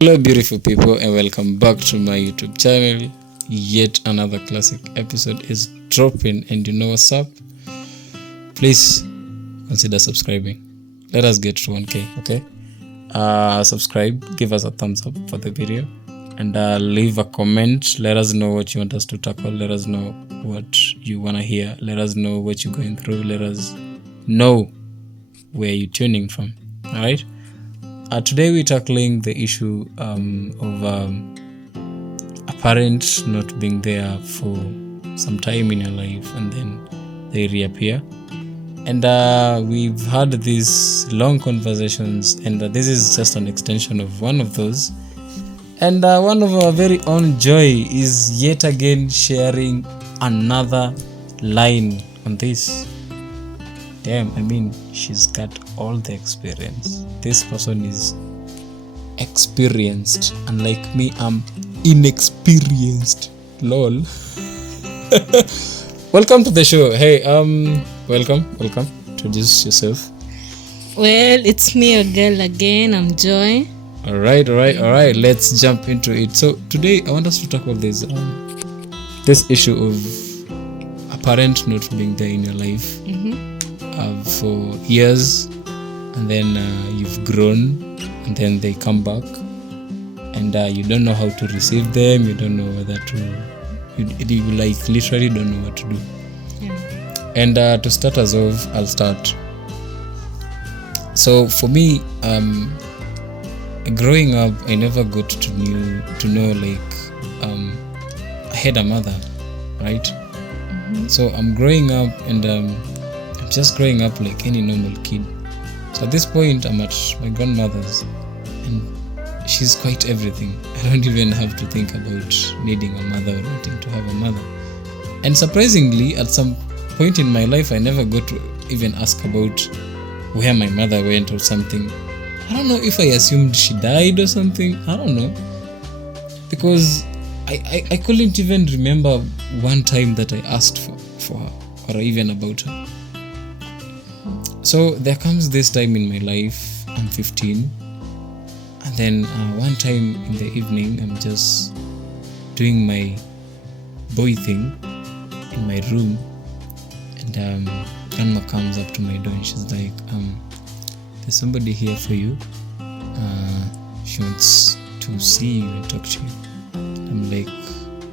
Hello, beautiful people, and welcome back to my YouTube channel. Yet another classic episode is dropping, and you know what's up? Please consider subscribing. Let us get to 1K, okay? Subscribe, give us a thumbs up for the video, and leave a comment. Let us know what you want us to tackle. Let us know what you want to hear. Let us know what you're going through. Let us know where you're tuning from, all right? Today we're tackling the issue of a parent not being there for some time in your life and then they reappear. And we've had these long conversations, and this is just an extension of one of those. And one of our very own Joy is yet again sharing another line on this. Damn, I mean, she's got all the experience. This person is experienced, unlike me, I'm inexperienced. Lol. Welcome to the show. Hey, welcome. Introduce yourself. Well, it's me, your girl again. I'm Joy. All right. Let's jump into it. So today, I want us to talk about this issue of a parent not being there in your life. For years, and then you've grown, and then they come back, and you don't know how to receive them. You don't know whether to. You like literally don't know what to do. Yeah. And to start us off, I'll start. So for me, growing up, I never got to know I had a mother, right? So I'm growing up, and just growing up like any normal kid. So at this point, I'm at my grandmother's, and she's quite everything. I don't even have to think about needing a mother or wanting to have a mother. And surprisingly, at some point in my life, I never got to even ask about where my mother went or something. I don't know if I assumed she died or something. I don't know. Because I couldn't even remember one time that I asked for her or even about her. So there comes this time in my life, I'm 15, and then one time in the evening, I'm just doing my boy thing in my room, and grandma comes up to my door and she's like, there's somebody here for you. She wants to see you and talk to you. I'm like,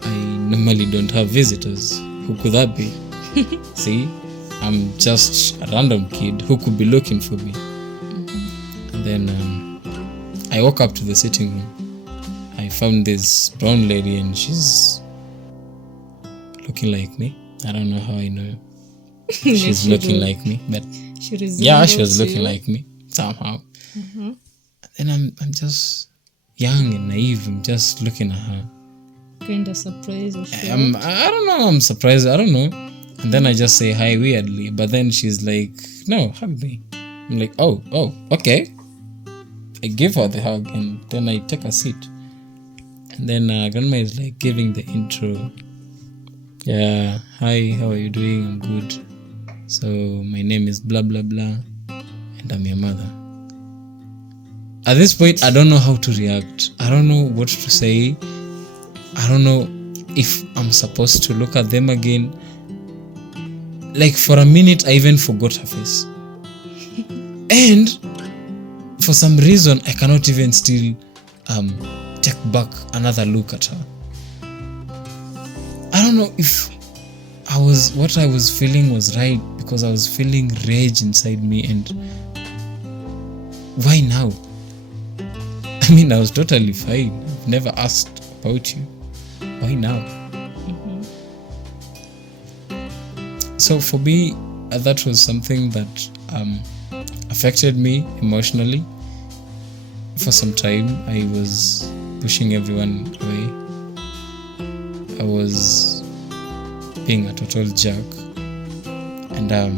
I normally don't have visitors. Who could that be? See? I'm just a random kid who could be looking for me. And then I walk up to the sitting room. I found this brown lady, and she's looking like me. I don't know how I know she's looking like me, but she was looking like me somehow. And then I'm just young and naive. I'm just looking at her. Kind of surprised. I don't know. I'm surprised. I don't know. And then I just say hi weirdly, but then she's like, no, hug me. I'm like, oh, okay. I give her the hug, and then I take a seat. And then grandma is like giving the intro. Yeah, hi, how are you doing? I'm good. So my name is blah, blah, blah, and I'm your mother. At this point, I don't know how to react. I don't know what to say. I don't know if I'm supposed to look at them again. Like for a minute, I even forgot her face. And for some reason, I cannot even still take back another look at her. I don't know if what I was feeling was right, because I was feeling rage inside me, and why now? I mean, I was totally fine. I've never asked about you. Why now? So for me, that was something that affected me emotionally. For some time, I was pushing everyone away. I was being a total jerk, and I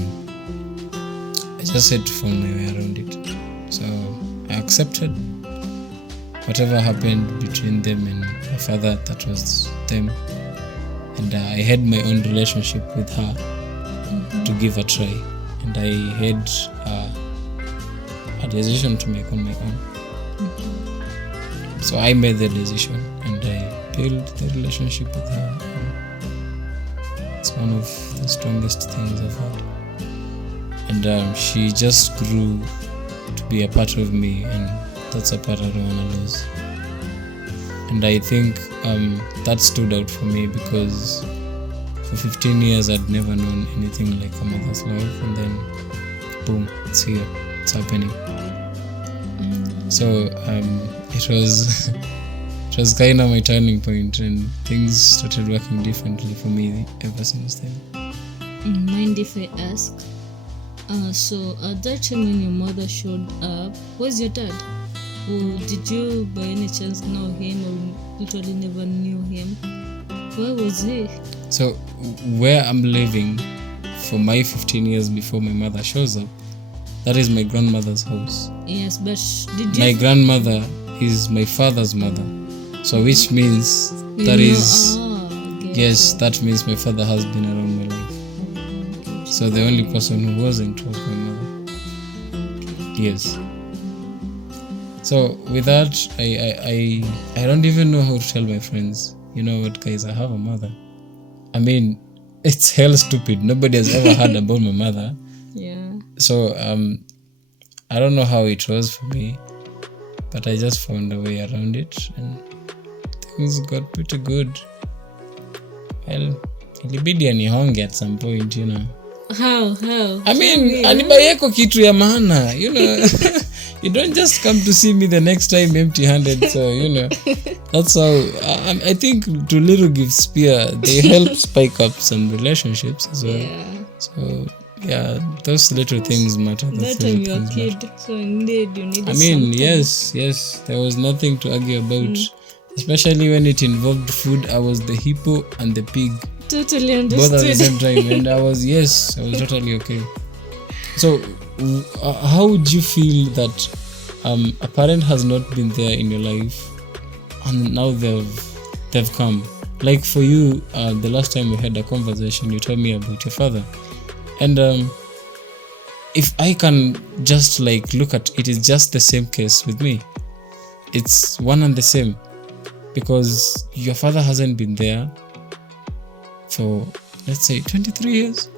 just had to find my way around it. So I accepted whatever happened between them and my father. That was them, and I had my own relationship with her to give a try, and I had a decision to make on my own. So I made the decision and I built the relationship with her. It's one of the strongest things I've had. And she just grew to be a part of me, and that's a part I don't want to lose. And I think that stood out for me because for 15 years I'd never known anything like a mother's love, and then boom, it's here, it's happening. So it was it was kind of my turning point, and things started working differently for me ever since then. Mind if I ask? So at that time when your mother showed up, where's your dad? Or did you by any chance know him, or literally never knew him? Where was he? So where I'm living for my 15 years before my mother shows up, that is my grandmother's house. Yes, but did you... My grandmother is my father's mother. So which means that yes, that means my father has been around my life. So the only person who wasn't was my mother. Yes. So with that, I don't even know how to tell my friends, you know what, guys, I have a mother. I mean, it's hell stupid. Nobody has ever heard about my mother. Yeah. So I don't know how it was for me, but I just found a way around it, and things got pretty good. Well, ilibidi anihonge at some point, you know. How? I mean, anibayeko kitu ya maana, you know. You don't just come to see me the next time empty-handed. So, you know, that's how I think to little gifts spear, they help spike up some relationships as well. Yeah. So yeah, those little things matter. That time you were a kid, so indeed you needed I mean, something. yes, there was nothing to argue about. Especially when it involved food, I was the hippo and the pig. Totally Both at the understood. same time, and I was totally okay. So how would you feel that a parent has not been there in your life and now they've come? Like for you, the last time we had a conversation, you told me about your father, and if I can just like look at it, is just the same case with me. It's one and the same, because your father hasn't been there for, let's say, 23 years.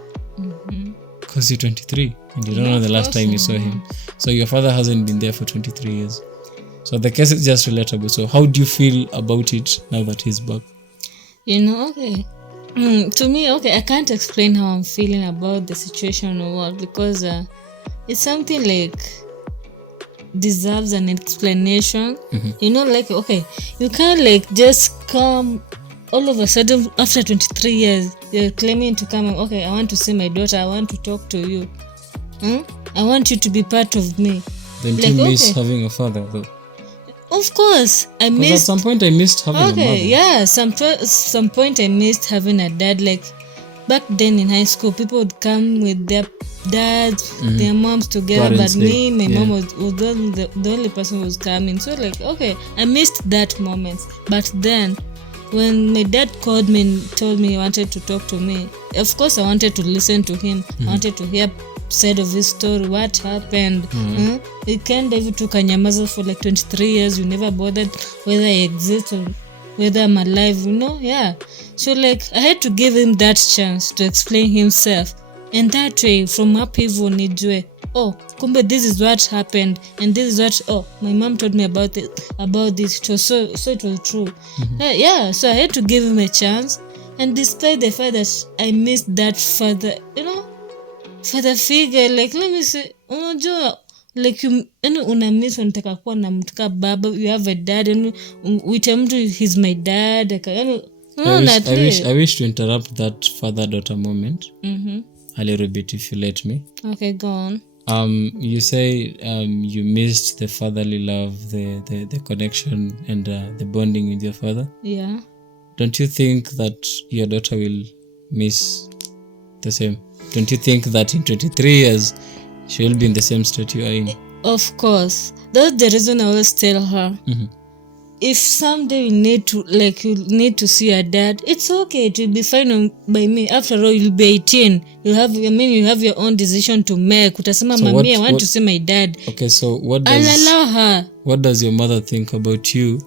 Because you're 23 and you don't know the last time you saw him. So your father hasn't been there for 23 years. So the case is just relatable. So how do you feel about it now that he's back? You know, okay. To me, okay, I can't explain how I'm feeling about the situation or what, because it's something like deserves an explanation. You know, like, okay, you can't like just come all of a sudden after 23 years you're claiming to come and, okay, I want to see my daughter, I want to talk to you, I want you to be part of me. Then Like, you miss okay. having a father though. Of course I Because at missed. some point I missed having a mother. Okay, yeah, some point I missed having a dad. Like back then in high school, people would come with their dads, their moms together, Parents, but me, my yeah. mom was the only person who was coming. So like, okay, I missed that moment. But then when my dad called me and told me he wanted to talk to me, of course I wanted to listen to him. I wanted to hear side of his story, what happened. You can't even took a nyamaza for like 23 years. You never bothered whether I exist or whether I'm alive, you know. Yeah, so like I had to give him that chance to explain himself, and that way from up hivyo nijue, oh, kumbe this is what happened, and this is what, oh, my mom told me about this. It was so it was true. Yeah, so I had to give him a chance, and despite the fact that I missed that father, you know, father figure, like, let me say, unajua like you, yani una miss unataka kuwa na mtu kama baba, you have a dad, yani uite mtu he's my dad, yani I wish to interrupt that father-daughter moment a little bit, if you let me. Okay, go on. You say you missed the fatherly love, the connection, and the bonding with your father. Yeah. Don't you think that your daughter will miss the same? Don't you think that in 23 years she will be in the same state you are in? Of course. That's the reason I always tell her. If someday you need to see your dad, it's okay. It will be fine by me. After all, you'll be 18. You have your own decision to make. Utasema, So mommy, I want to see my dad. Okay, so I'll allow her. what does your mother think about you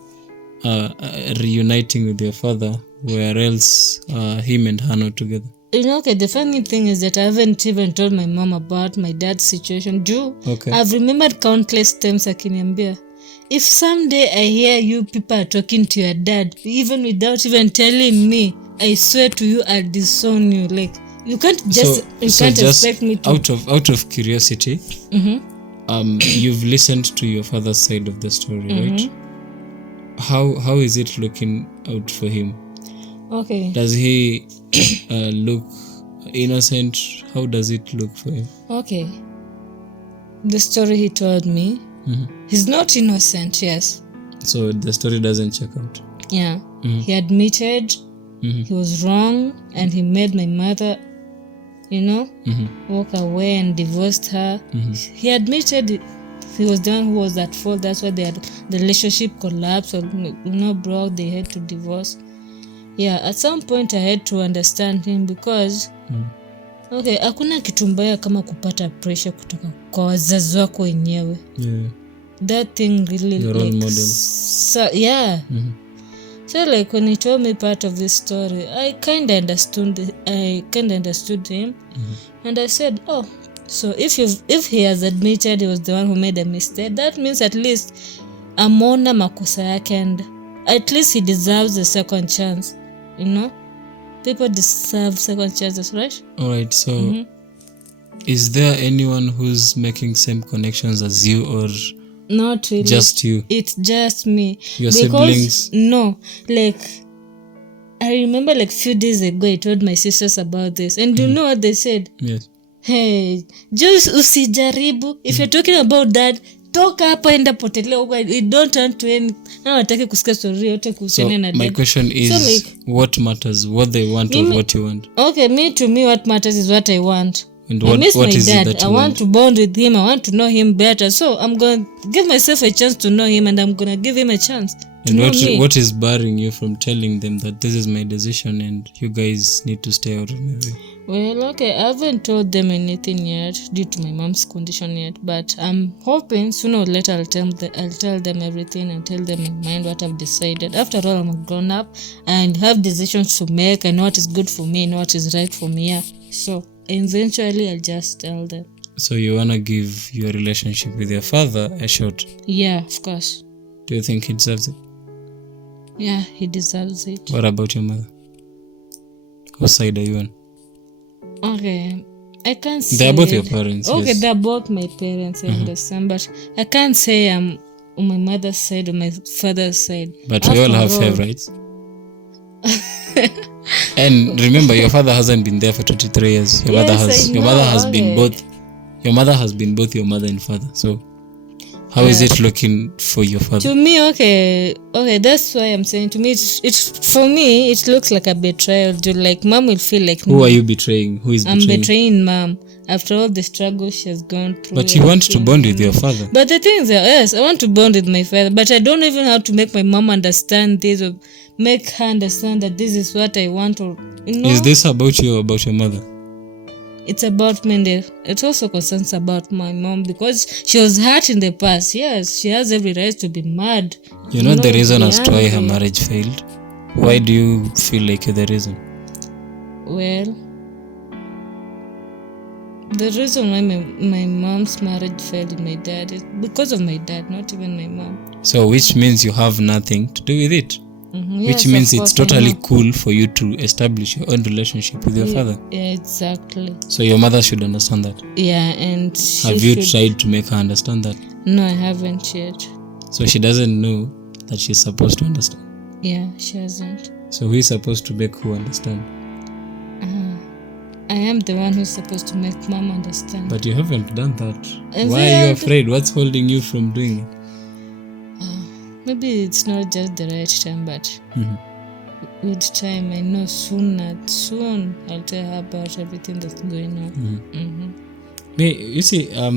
reuniting with your father, where else him and her not together? Okay, the funny thing is that I haven't even told my mom about my dad's situation. Okay. I've remembered countless times akiniambia, if someday I hear you people are talking to your dad, even without even telling me, I swear to you, I'll disown you. Like, you can't just expect me to. Out of curiosity, you've listened to your father's side of the story, right? How is it looking out for him? Okay. Does he look innocent? How does it look for him? Okay. The story he told me, he's not innocent, yes. So the story doesn't check out. Yeah. He admitted he was wrong and he made my mother, walk away and divorced her. He admitted he was the one who was at fault. That's why the relationship collapsed or broke. They had to divorce. Yeah, at some point I had to understand him because okay, hakuna kitu mbaya kama kupata pressure kutoka kwa wazazi wako wenyewe. Yeah. That thing really your like role model. So so like when he told me part of this story, I kind of understood him. And I said, oh, so if he has admitted he was the one who made a mistake, that means at least ameona makosa yake and at least he deserves a second chance. People deserve second chances, right? All right, so is there anyone who's making same connections as you, or not really? Just you? It's just me. Your siblings? No, like I remember like few days ago I told my sisters about this, and you know what they said? Yes. Hey, just usijaribu. If you're talking about that, toka hapa enda potelea huko. It don't turn to any. Na wataki kusikia story yote kuhusiana na dad. My question is, so like, what matters? What they want or what you want? Okay, to me what matters is what I want. And what is dad. it that you want to bond with him. I want to know him better. So I'm going to give myself a chance to know him, and I'm going to give him a chance to know me. What is barring you from telling them that this is my decision and you guys need to stay out of my way? Well, okay, I haven't told them anything yet due to my mom's condition yet, but I'm hoping sooner or later I'll tell them everything and tell them in mind what I've decided. After all, I'm a grown up and have decisions to make. I know what is good for me and what is right for me. Yeah. So eventually I'll just tell them. So you want to give your relationship with your father a shot? Yeah, of course. Do you think he deserves it? Yeah, he deserves it. What about your mother? Whose side are you on? Okay, I can't say. They're both your parents. Okay, yes. They're both my parents, I understand, but I can't say I'm on my mother's side or my father's side. But we all have favorites. And remember, your father hasn't been there for 23 years. Your mother has. Your mother has been both. Your mother has been both your mother and father. So, how is it looking for your father? To me, okay, that's why I'm saying. To me, it's for me. It looks like a betrayal. Like mom will feel like. Who are you betraying? Who is betraying? I'm betraying mom after all the struggle she has gone through. But you want to bond with your father. But the thing is, yes, I want to bond with my father, but I don't even know how to make my mom understand this or make her understand that this is what I want. Or is this about you or about your mother? It's about me, and it also concerns about my mom because she was hurt in the past. Yes, she has every right to be mad. You're not the reason as to why her marriage failed. Why do you feel like you're the reason? Well, the reason why my mom's marriage failed with my dad is because of my dad, not even my mom. So which means you have nothing to do with it. Yes, which means it's totally cool for you to establish your own relationship with your father. Yeah, exactly. So your mother should understand that. Yeah, and have you tried to make her understand that? No, I haven't yet. So she doesn't know that she's supposed to understand? Yeah, she hasn't. So who is supposed to make who understand? I am the one who's supposed to make mom understand. But you haven't done that. Why are you afraid? What's holding you from doing it? Maybe it's not just the right time, but with time, I know soon I'll tell her about everything that's going on. You see, I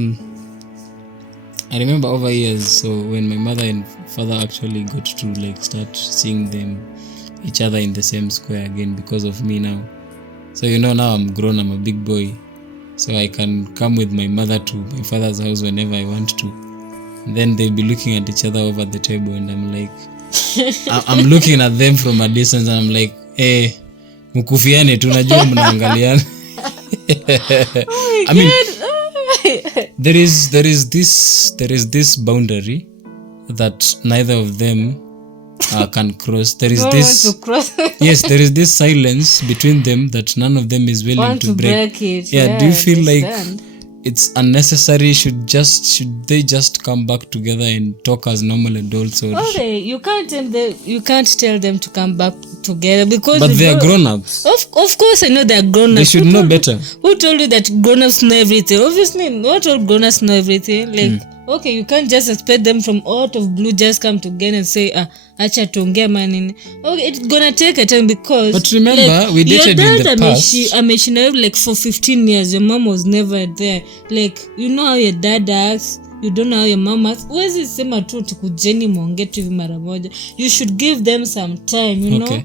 remember over years, so when my mother and father actually got to like start seeing each other in the same square again because of me now. So now I'm grown, I'm a big boy, so I can come with my mother to my father's house whenever I want to. Then they'll be looking at each other over the table and I'm like, I'm looking at them from a distance and I'm like, hey, mkufiane tu, najua mnaangaliana. I mean, there is this boundary that neither of them can cross. There is yes, there is this silence between them that none of them is willing to break it. Yeah, do you feel like it's unnecessary? Should they just come back together and talk as normal adults? Or okay, you can't tell them to come back together because but they are grown-ups. Of course I know they are grown-ups. They should know better. Who told you that grown-ups know everything? Obviously not all grown-ups know everything. Like okay, you can't just expect them from out of blue just come together and say acha tuongea manini. Okay, it's gonna take a time because but remember, we dated in the past. Ameshinda like for 15 years. Your mom was never there. Like you know how your dad acts, you don't know how your mom acts. Huwezi sema tu tukujeni muongee tu hivi mara moja. You should give them some time, you know.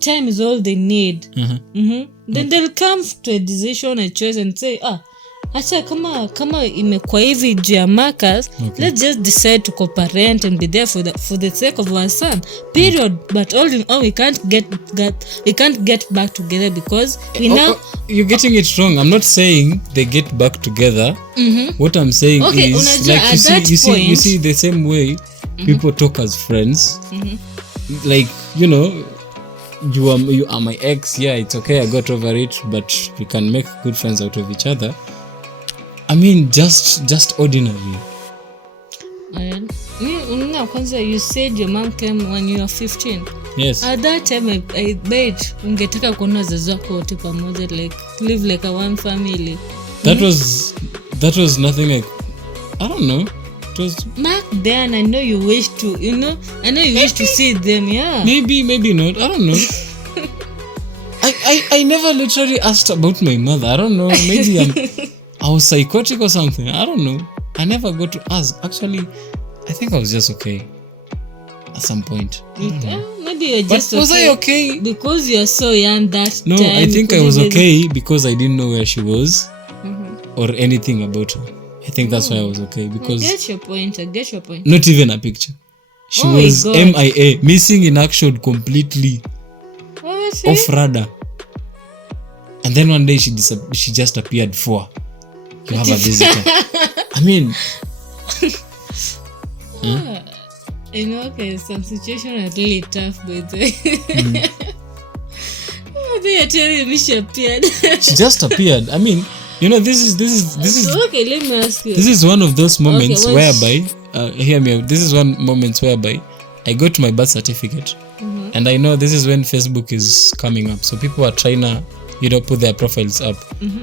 Time is all they need. Then they'll come to a decision, a choice and say acha kama imekuwa hivi juu ya Marcus, let's just decide to co-parent and be there for the sake of our son, period. But all in all, we can't get back together because we now you're getting it wrong. I'm not saying they get back together. What I'm saying is like you see the same way people talk as friends. Like, you know, you are my ex, yeah, it's okay, I got over it, but we can make good friends out of each other. I mean, just ordinary. Kwanza, you said your mom came when you were 15. Yes. At that time, I bet ungetaka kuona wazazi wako wote pamoja, like live like a one family. That was nothing like, I don't know. It was back then. I know you wish to, wish to see them. Yeah. Maybe not. I don't know. I never literally asked about my mother. I don't know. Maybe I was psychotic or something. I don't know. I never got to ask. Actually, I think I was just okay at some point. Maybe you're just but was I okay? Because you're so young that time. No, I think I was okay because I didn't know where she was or anything about her. I think that's why I was okay. Because I get your point. Not even a picture. She was MIA, missing in action completely. Off radar. And then one day she just appeared for. You have a visitor. I mean, okay, some situations are really tough, but they are telling me she appeared. She just appeared. I mean, this is okay. Let me ask you. This is one of those moments whereby, hear me out. This is one moment whereby I go to my birth certificate, and I know this is when Facebook is coming up, so people are trying to put their profiles up.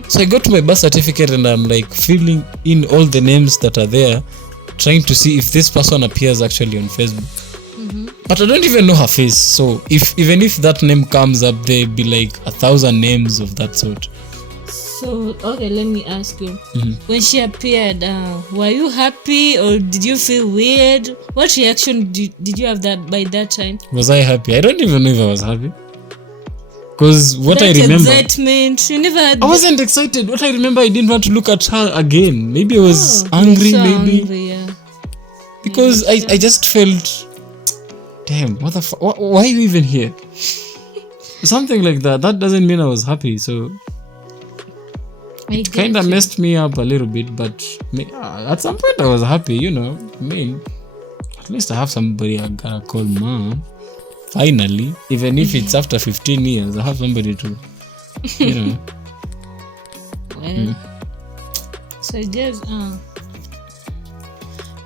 So I go to my birth certificate and I'm like filling in all the names that are there, trying to see if this person appears actually on Facebook. But I don't even know her face. So even if that name comes up, there'll be like 1,000 names of that sort. So, okay, let me ask you. When she appeared, were you happy or did you feel weird? What reaction did you have by that time? Was I happy? I don't even know if I was happy. Because what I remember, excitement. You never had. I wasn't excited. What I remember, I didn't want to look at her again. Maybe I was angry. So maybe angry, yeah. Because I just felt, damn, what the fuck? Why are you even here? Something like that. That doesn't mean I was happy. So it kind of messed me up a little bit. But at some point, I was happy. I mean, at least I have somebody I gotta call mom. Finally, even if it's after 15 years, I have somebody to, Well, so I guess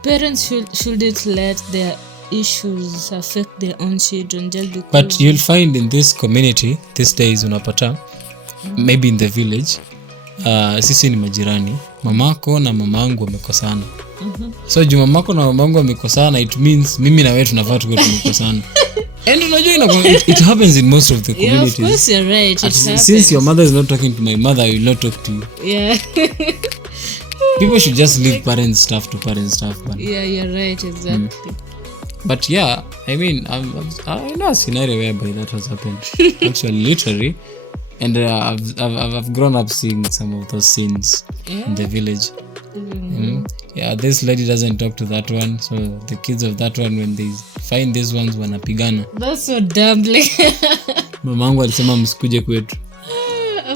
parents shouldn't let their issues affect their own children just because. But you'll find in this community these days, unapata, maybe in the village, sisi ni majirani, mamako na mamangu wamekosana. So juu mamako na mamangu wamekosana, it means mimi na wewe tunafaa tuwe tumekosana. And it happens in most of the communities. Yeah, of course you're right. Since your mother is not talking to my mother, I will not talk to you. Yeah. People should just leave parent stuff to parent stuff. But yeah, you're right, exactly. But yeah, I mean, I know a scenario whereby that has happened. Actually, literally. And I've grown up seeing some of those scenes in the village. Yeah, this lady doesn't talk to that one, so the kids of that one, when they find these ones wanapigana. That's so dumb. Like Mamangu alisema msikuje kwetu.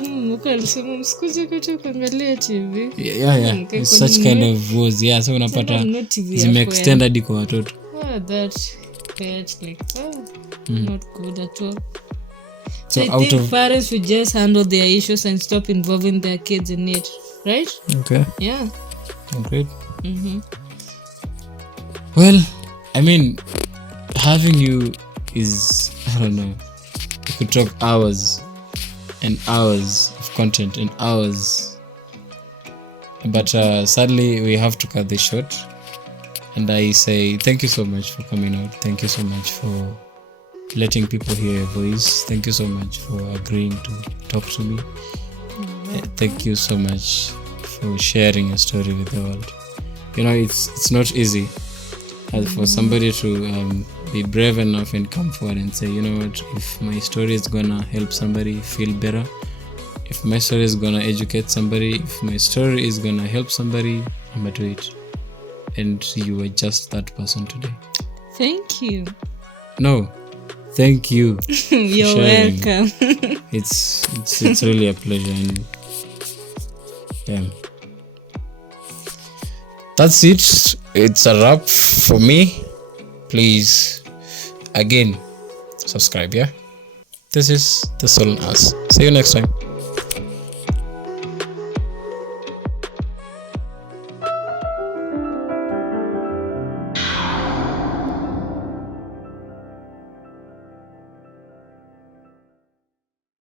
Mko alisema msikuje kwetu kuangalia TV. Yeah. It's such kind of wars. Yeah, so unapata zime-extend hadi kwa watoto. That pet like not good at all. So I think parents should just handle their issues and stop involving their kids in it, right? Okay. Yeah. Great. Well, I mean, having you is, I don't know, we could talk hours and hours of content and hours, but sadly we have to cut this short. And I say thank you so much for coming out. Thank you so much for letting people hear your voice. Thank you so much for agreeing to talk to me. Thank you so much for sharing your story with the world. You know, it's not easy for somebody to be brave enough and come forward and say, you know what, if my story is gonna help somebody feel better, if my story is gonna educate somebody, if my story is gonna help somebody, I'm gonna do it. And you were just that person today. Thank you. No, thank you. You're welcome. It's really a pleasure. And yeah, that's it. It's a wrap for me. Please, again, subscribe. Yeah, this is The Soul in Us. See you next time.